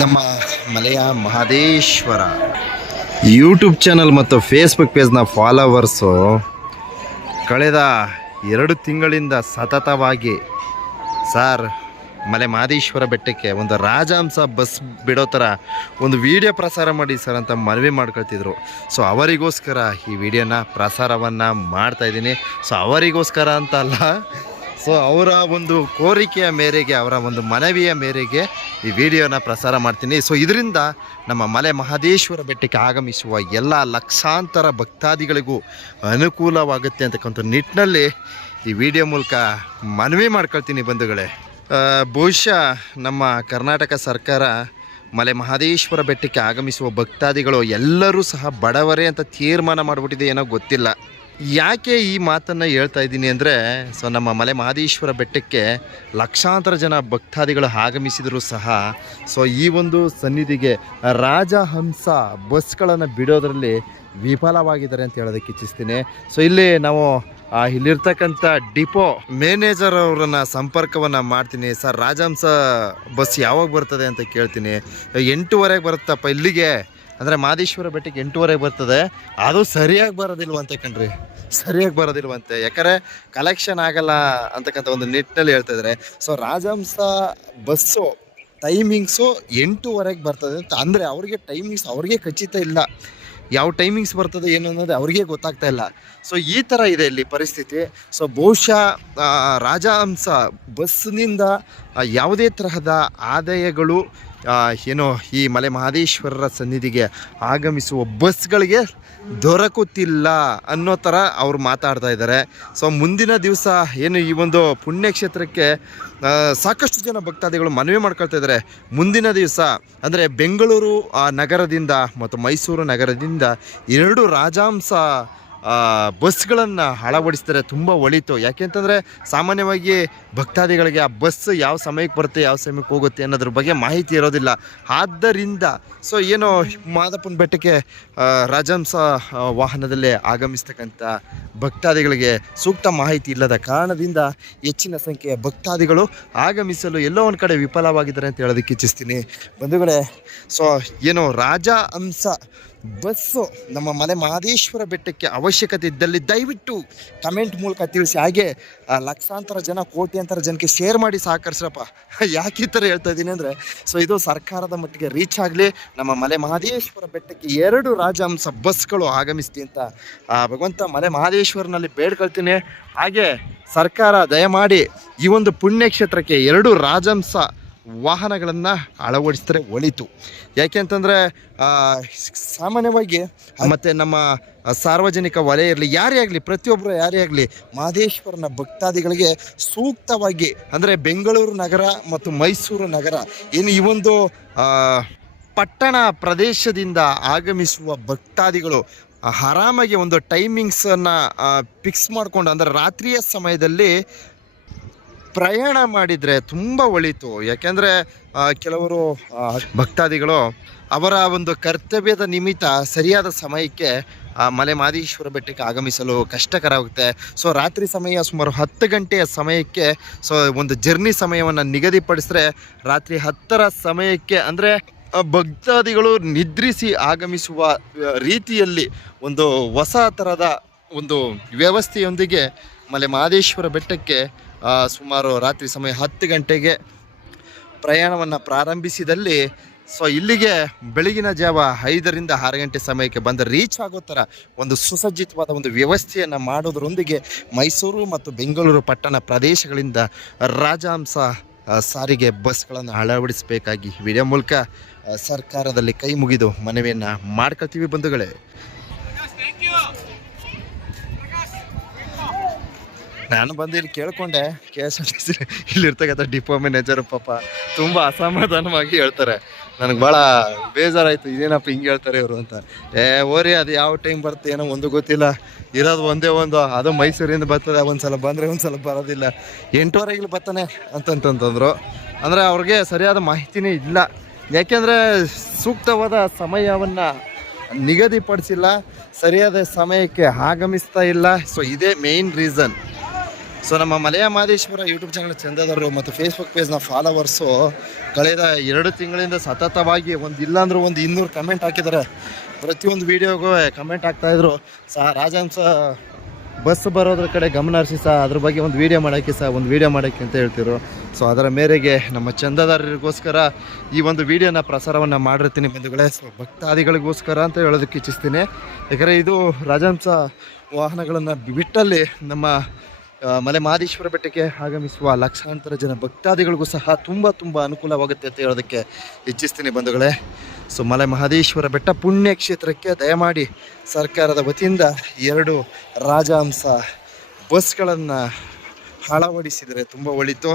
ನಮ್ಮ ಮಲೆಯ Mahadeshwara. YouTube channel ಮತ್ತು ಫೇಸ್ಬುಕ್ ಪೇಜ್ನ ಫಾಲೋವರ್ಸು ಕಳೆದ ಎರಡು ತಿಂಗಳಿಂದ ಸತತವಾಗಿ ಸರ್ ಮಲೆ ಮಹದೇಶ್ವರ ಬೆಟ್ಟಕ್ಕೆ ಒಂದು ರಾಜಹಂಸ ಬಸ್ ಬಿಡೋ ಥರ ಒಂದು ವಿಡಿಯೋ ಪ್ರಸಾರ ಮಾಡಿ ಸರ್ ಅಂತ ಮನವಿ ಮಾಡ್ಕೊಳ್ತಿದ್ರು. ಸೊ ಅವರಿಗೋಸ್ಕರ ಈ ವಿಡಿಯೋನ ಪ್ರಸಾರವನ್ನು ಮಾಡ್ತಾಯಿದ್ದೀನಿ ಸೊ ಅವರಿಗೋಸ್ಕರ ಅಂತ ಅಲ್ಲ ಸೊ ಅವರ ಒಂದು ಕೋರಿಕೆಯ ಮೇರೆಗೆ, ಅವರ ಒಂದು ಮನವಿಯ ಮೇರೆಗೆ ಈ ವಿಡಿಯೋನ ಪ್ರಸಾರ ಮಾಡ್ತೀನಿ. ಸೊ ಇದರಿಂದ ನಮ್ಮ ಮಲೆ ಮಹದೇಶ್ವರ ಬೆಟ್ಟಕ್ಕೆ ಆಗಮಿಸುವ ಎಲ್ಲ ಲಕ್ಷಾಂತರ ಭಕ್ತಾದಿಗಳಿಗೂ ಅನುಕೂಲವಾಗುತ್ತೆ ಅಂತಕ್ಕಂಥ ನಿಟ್ಟಿನಲ್ಲಿ ಈ ವಿಡಿಯೋ ಮೂಲಕ ಮನವಿ ಮಾಡ್ಕೊಳ್ತೀನಿ ಬಂಧುಗಳೇ. ಬಹುಶಃ ನಮ್ಮ ಕರ್ನಾಟಕ ಸರ್ಕಾರ ಮಲೆ ಮಹದೇಶ್ವರ ಬೆಟ್ಟಕ್ಕೆ ಆಗಮಿಸುವ ಭಕ್ತಾದಿಗಳು ಎಲ್ಲರೂ ಸಹ ಬಡವರೇ ಅಂತ ತೀರ್ಮಾನ ಮಾಡಿಬಿಟ್ಟಿದೆ ಏನೋ ಗೊತ್ತಿಲ್ಲ. ಯಾಕೆ ಈ ಮಾತನ್ನು ಹೇಳ್ತಾ ಇದ್ದೀನಿ ಅಂದರೆ, ಸೊ ನಮ್ಮ ಮಲೆ ಮಹದೇಶ್ವರ ಬೆಟ್ಟಕ್ಕೆ ಲಕ್ಷಾಂತರ ಜನ ಭಕ್ತಾದಿಗಳು ಆಗಮಿಸಿದರೂ ಸಹ, ಸೊ ಈ ಒಂದು ಸನ್ನಿಧಿಗೆ ರಾಜಹಂಸ ಬಸ್ಗಳನ್ನು ಬಿಡೋದರಲ್ಲಿ ವಿಫಲವಾಗಿದ್ದಾರೆ ಅಂತ ಹೇಳೋದಕ್ಕೆ ಇಚ್ಛಿಸ್ತೀನಿ. ಸೊ ಇಲ್ಲಿ ನಾವು ಇಲ್ಲಿರ್ತಕ್ಕಂಥ ಡಿಪೋ ಮ್ಯಾನೇಜರ್ ಅವರನ್ನು ಸಂಪರ್ಕವನ್ನು ಮಾಡ್ತೀನಿ. ಸರ್ ರಾಜಹಂಸ ಬಸ್ ಯಾವಾಗ ಬರ್ತದೆ ಅಂತ ಕೇಳ್ತೀನಿ. ಎಂಟೂವರೆಗೆ ಬರುತ್ತಪ್ಪ ಇಲ್ಲಿಗೆ. ಅಂದರೆ ಮಾದೇಶ್ವರ ಬೆಟ್ಟಕ್ಕೆ ಎಂಟೂವರೆಗೆ ಬರ್ತದೆ. ಅದು ಸರಿಯಾಗಿ ಬರೋದಿಲ್ವಂತೆ ಕಣ್ರಿ. ಸರಿಯಾಗಿ ಬರೋದಿಲ್ವಂತೆ. ಯಾಕಂದರೆ ಕಲೆಕ್ಷನ್ ಆಗಲ್ಲ ಅಂತಕ್ಕಂಥ ಒಂದು ನಿಟ್ಟಿನಲ್ಲಿ ಹೇಳ್ತಾ ಇದ್ದಾರೆ ಸೊ ರಾಜಹಂಸ ಬಸ್ಸು ಟೈಮಿಂಗ್ಸು ಎಂಟೂವರೆಗೆ ಬರ್ತದೆ ಅಂತ. ಅಂದರೆ ಅವ್ರಿಗೆ ಟೈಮಿಂಗ್ಸ್ ಅವ್ರಿಗೆ ಖಚಿತ ಇಲ್ಲ. ಯಾವ ಟೈಮಿಂಗ್ಸ್ ಬರ್ತದೆ ಏನು ಅನ್ನೋದು ಅವ್ರಿಗೆ ಗೊತ್ತಾಗ್ತಾ ಇಲ್ಲ. ಸೊ ಈ ಥರ ಇದೆ ಇಲ್ಲಿ ಪರಿಸ್ಥಿತಿ. ಸೊ ಬಹುಶಃ ರಾಜಹಂಸ ಬಸ್ನಿಂದ ಯಾವುದೇ ತರಹದ ಆದಾಯಗಳು ಏನು ಈ ಮಲೆ ಮಹದೇಶ್ವರರ ಸನ್ನಿಧಿಗೆ ಆಗಮಿಸುವ ಬಸ್ಗಳಿಗೆ ದೊರಕುತ್ತಿಲ್ಲ ಅನ್ನೋ ಥರ ಅವ್ರು ಮಾತಾಡ್ತಾ ಇದ್ದಾರೆ. ಸೊ ಮುಂದಿನ ದಿವಸ ಏನು ಈ ಒಂದು ಪುಣ್ಯಕ್ಷೇತ್ರಕ್ಕೆ ಸಾಕಷ್ಟು ಜನ ಭಕ್ತಾದಿಗಳು ಮನವಿ ಮಾಡ್ಕೊಳ್ತಾ ಇದ್ದಾರೆ. ಮುಂದಿನ ದಿವಸ, ಅಂದರೆ ಬೆಂಗಳೂರು ನಗರದಿಂದ ಮತ್ತು ಮೈಸೂರು ನಗರದಿಂದ ಎರಡು ರಾಜಾಂಶ ಬಸ್ಗಳನ್ನು ಅಳವಡಿಸ್ತಾರೆ ತುಂಬ ಒಳಿತು. ಯಾಕೆಂತಂದರೆ ಸಾಮಾನ್ಯವಾಗಿ ಭಕ್ತಾದಿಗಳಿಗೆ ಆ ಬಸ್ ಯಾವ ಸಮಯಕ್ಕೆ ಬರುತ್ತೆ, ಯಾವ ಸಮಯಕ್ಕೆ ಹೋಗುತ್ತೆ ಅನ್ನೋದ್ರ ಬಗ್ಗೆ ಮಾಹಿತಿ ಇರೋದಿಲ್ಲ. ಆದ್ದರಿಂದ ಸೊ ಏನು ಮಾದಪ್ಪನ ಬೆಟ್ಟಕ್ಕೆ ರಾಜಹಂಸ ವಾಹನದಲ್ಲಿ ಆಗಮಿಸ್ತಕ್ಕಂಥ ಭಕ್ತಾದಿಗಳಿಗೆ ಸೂಕ್ತ ಮಾಹಿತಿ ಇಲ್ಲದ ಕಾರಣದಿಂದ ಹೆಚ್ಚಿನ ಸಂಖ್ಯೆಯ ಭಕ್ತಾದಿಗಳು ಆಗಮಿಸಲು ಎಲ್ಲೋ ಒಂದು ಕಡೆ ವಿಫಲವಾಗಿದ್ದಾರೆ ಅಂತ ಹೇಳೋದಕ್ಕೆ ಇಚ್ಛಿಸ್ತೀನಿ. ಬಂಧುಗಳೇ, ಸೊ ಏನು ರಾಜ ಹಂಸ ಬಸ್ಸು ನಮ್ಮ ಮಲೆ ಮಹದೇಶ್ವರ ಬೆಟ್ಟಕ್ಕೆ ಅವಶ್ಯಕತೆ ಇದ್ದಲ್ಲಿ ದಯವಿಟ್ಟು ಕಮೆಂಟ್ ಮೂಲಕ ತಿಳಿಸಿ. ಹಾಗೆ ಲಕ್ಷಾಂತರ ಜನ, ಕೋಟ್ಯಾಂತರ ಜನಕ್ಕೆ ಶೇರ್ ಮಾಡಿ ಸಹಕರಿಸ್ರಪ್ಪ. ಯಾಕೆ ಈ ಥರ ಹೇಳ್ತಾ ಇದ್ದೀನಿ ಅಂದರೆ ಸೊ ಇದು ಸರ್ಕಾರದ ಮಟ್ಟಿಗೆ ರೀಚ್ ಆಗಲಿ, ನಮ್ಮ ಮಲೆ ಮಹದೇಶ್ವರ ಬೆಟ್ಟಕ್ಕೆ ಎರಡು ರಾಜಹಂಸ ಬಸ್ಗಳು ಆಗಮಿಸ್ತಿ ಅಂತ ಭಗವಂತ ಮಲೆ ಮಹದೇಶ್ವರನಲ್ಲಿ ಬೇಡ್ಕೊಳ್ತೀನಿ. ಹಾಗೆ ಸರ್ಕಾರ ದಯಮಾಡಿ ಈ ಒಂದು ಪುಣ್ಯಕ್ಷೇತ್ರಕ್ಕೆ ಎರಡು ರಾಜಹಂಸ ವಾಹನಗಳನ್ನು ಅಳವಡಿಸಿದ್ರೆ ಒಳಿತು. ಯಾಕೆ ಅಂತಂದರೆ ಸಾಮಾನ್ಯವಾಗಿ ಮತ್ತು ನಮ್ಮ ಸಾರ್ವಜನಿಕ ವಲಯ ಇರಲಿ, ಯಾರೇ ಆಗಲಿ, ಪ್ರತಿಯೊಬ್ಬರು ಯಾರೇ ಆಗಲಿ ಮಹದೇಶ್ವರನ ಭಕ್ತಾದಿಗಳಿಗೆ ಸೂಕ್ತವಾಗಿ, ಅಂದರೆ ಬೆಂಗಳೂರು ನಗರ ಮತ್ತು ಮೈಸೂರು ನಗರ ಏನು ಈ ಒಂದು ಪಟ್ಟಣ ಪ್ರದೇಶದಿಂದ ಆಗಮಿಸುವ ಭಕ್ತಾದಿಗಳು ಆರಾಮಾಗಿ ಒಂದು ಟೈಮಿಂಗ್ಸನ್ನು ಫಿಕ್ಸ್ ಮಾಡಿಕೊಂಡು, ಅಂದರೆ ರಾತ್ರಿಯ ಸಮಯದಲ್ಲಿ ಪ್ರಯಾಣ ಮಾಡಿದರೆ ತುಂಬ ಒಳಿತು. ಯಾಕೆಂದರೆ ಕೆಲವರು ಭಕ್ತಾದಿಗಳು ಅವರ ಒಂದು ಕರ್ತವ್ಯದ ನಿಮಿತ್ತ ಸರಿಯಾದ ಸಮಯಕ್ಕೆ ಮಲೆ ಮಾದೇಶ್ವರ ಬೆಟ್ಟಕ್ಕೆ ಆಗಮಿಸಲು ಕಷ್ಟಕರವಾಗುತ್ತೆ. ಸೊ ರಾತ್ರಿ ಸಮಯ ಸುಮಾರು ಹತ್ತು ಗಂಟೆಯ ಸಮಯಕ್ಕೆ ಸೊ ಒಂದು ಜರ್ನಿ ಸಮಯವನ್ನು ನಿಗದಿಪಡಿಸಿದ್ರೆ ರಾತ್ರಿ ಹತ್ತರ ಸಮಯಕ್ಕೆ, ಅಂದರೆ ಭಕ್ತಾದಿಗಳು ನಿದ್ರಿಸಿ ಆಗಮಿಸುವ ರೀತಿಯಲ್ಲಿ ಒಂದು ಹೊಸ ಥರದ ಒಂದು ವ್ಯವಸ್ಥೆಯೊಂದಿಗೆ ಮಲೆ ಮಹದೇಶ್ವರ ಬೆಟ್ಟಕ್ಕೆ ಸುಮಾರು ರಾತ್ರಿ ಸಮಯ ಹತ್ತು ಗಂಟೆಗೆ ಪ್ರಯಾಣವನ್ನು ಪ್ರಾರಂಭಿಸಿದಲ್ಲಿ, ಸೊ ಇಲ್ಲಿಗೆ ಬೆಳಗಿನ ಜಾವ ಐದರಿಂದ ಆರು ಗಂಟೆ ಸಮಯಕ್ಕೆ ಬಂದು ರೀಚ್ ಆಗೋ ಥರ ಒಂದು ಸುಸಜ್ಜಿತವಾದ ಒಂದು ವ್ಯವಸ್ಥೆಯನ್ನು ಮಾಡೋದರೊಂದಿಗೆ ಮೈಸೂರು ಮತ್ತು ಬೆಂಗಳೂರು ಪಟ್ಟಣ ಪ್ರದೇಶಗಳಿಂದ ರಾಜಹಂಸ ಸಾರಿಗೆ ಬಸ್ಗಳನ್ನು ಅಳವಡಿಸಬೇಕಾಗಿ ವಿಡಿಯೋ ಮೂಲಕ ಸರ್ಕಾರದಲ್ಲಿ ಕೈ ಮುಗಿದು ಮನವಿಯನ್ನು ಮಾಡ್ಕೊಳ್ತೀವಿ ಬಂಧುಗಳೇ. ನಾನು ಬಂದು ಇಲ್ಲಿ ಕೇಳ್ಕೊಂಡೆ K S R T C depot manager ಪಾಪ ತುಂಬ ಅಸಮಾಧಾನವಾಗಿ ಹೇಳ್ತಾರೆ. ನನಗೆ ಭಾಳ ಬೇಜಾರಾಯಿತು, ಇದೇನಪ್ಪ ಹಿಂಗೆ ಹೇಳ್ತಾರೆ ಇವರು ಅಂತ. ಏ, ಓರಿ, ಅದು ಯಾವ ಟೈಮ್ ಬರುತ್ತೆ ಏನೋ ಒಂದು ಗೊತ್ತಿಲ್ಲ. ಇರೋದು ಒಂದೇ ಒಂದು, ಅದು ಮೈಸೂರಿಂದ ಬರ್ತದೆ ಒಂದು ಸಲ ಬಂದರೆ ಒಂದು ಸಲ ಬರೋದಿಲ್ಲ ಎಂಟುವರೆಗೆ ಬರ್ತಾನೆ ಅಂತಂತಂತಂದರು. ಅಂದರೆ ಅವ್ರಿಗೆ ಸರಿಯಾದ ಮಾಹಿತಿನೇ ಇಲ್ಲ. ಯಾಕೆಂದರೆ ಸೂಕ್ತವಾದ ಸಮಯವನ್ನು ನಿಗದಿಪಡಿಸಿಲ್ಲ, ಸರಿಯಾದ ಸಮಯಕ್ಕೆ ಆಗಮಿಸ್ತಾ ಇಲ್ಲ. ಸೊ ಇದೇ ಮೇಯ್ನ್ ರೀಸನ್ ಸೊ ನಮ್ಮ ಮಲಯ ಮಾದೇಶ್ವರ ಯೂಟ್ಯೂಬ್ ಚಾನಲ್ ಚಂದದವರು ಮತ್ತು ಫೇಸ್ಬುಕ್ ಪೇಜ್ನ ಫಾಲೋವರ್ಸು ಕಳೆದ ಎರಡು ತಿಂಗಳಿಂದ ಸತತವಾಗಿ ಒಂದು ಇಲ್ಲಾಂದ್ರೂ ಒಂದು ಇನ್ನೂರು ಕಮೆಂಟ್ ಹಾಕಿದ್ದಾರೆ. ಪ್ರತಿಯೊಂದು ವೀಡಿಯೋಗೂ ಕಮೆಂಟ್ ಹಾಕ್ತಾಯಿದ್ರು ಸಹ ರಾಜಹಂಸ ಬಸ್ ಬರೋದ್ರ ಕಡೆ ಗಮನ ಹರಿಸಿ ಸಹ ಅದ್ರ ಬಗ್ಗೆ ಒಂದು ವೀಡಿಯೋ ಮಾಡೋಕ್ಕೆ ಸಹ ಒಂದು ವೀಡಿಯೋ ಮಾಡೋಕ್ಕೆ ಅಂತ ಹೇಳ್ತಿರು ಸೊ ಅದರ ಮೇರೆಗೆ ನಮ್ಮ ಚಂದದಾರರಿಗೋಸ್ಕರ ಈ ಒಂದು ವಿಡಿಯೋನ ಪ್ರಸಾರವನ್ನು ಮಾಡಿರ್ತೀನಿ ಬಂಧುಗಳೇ. ಸೊ ಭಕ್ತಾದಿಗಳಿಗೋಸ್ಕರ ಅಂತ ಹೇಳೋದಕ್ಕೆ ಇಚ್ಛಿಸ್ತೀನಿ. ಯಾಕಂದರೆ ಇದು ರಾಜಹಂಸ ವಾಹನಗಳನ್ನು ಬಿಟ್ಟಲ್ಲಿ ನಮ್ಮ ಮಲೆ ಮಹದೇಶ್ವರ ಬೆಟ್ಟಕ್ಕೆ ಆಗಮಿಸುವ ಲಕ್ಷಾಂತರ ಜನ ಭಕ್ತಾದಿಗಳಿಗೂ ಸಹ ತುಂಬ ತುಂಬ ಅನುಕೂಲವಾಗುತ್ತೆ ಅಂತ ಹೇಳೋದಕ್ಕೆ ಇಚ್ಛಿಸ್ತೀನಿ ಬಂಧುಗಳೇ. ಸೊ ಮಲೆ ಮಹದೇಶ್ವರ ಬೆಟ್ಟ ಪುಣ್ಯಕ್ಷೇತ್ರಕ್ಕೆ ದಯಮಾಡಿ ಸರ್ಕಾರದ ವತಿಯಿಂದ ಎರಡು ರಾಜಹಂಸ ಬಸ್ಗಳನ್ನು ಅಳವಡಿಸಿದರೆ ತುಂಬ ಒಳಿತು.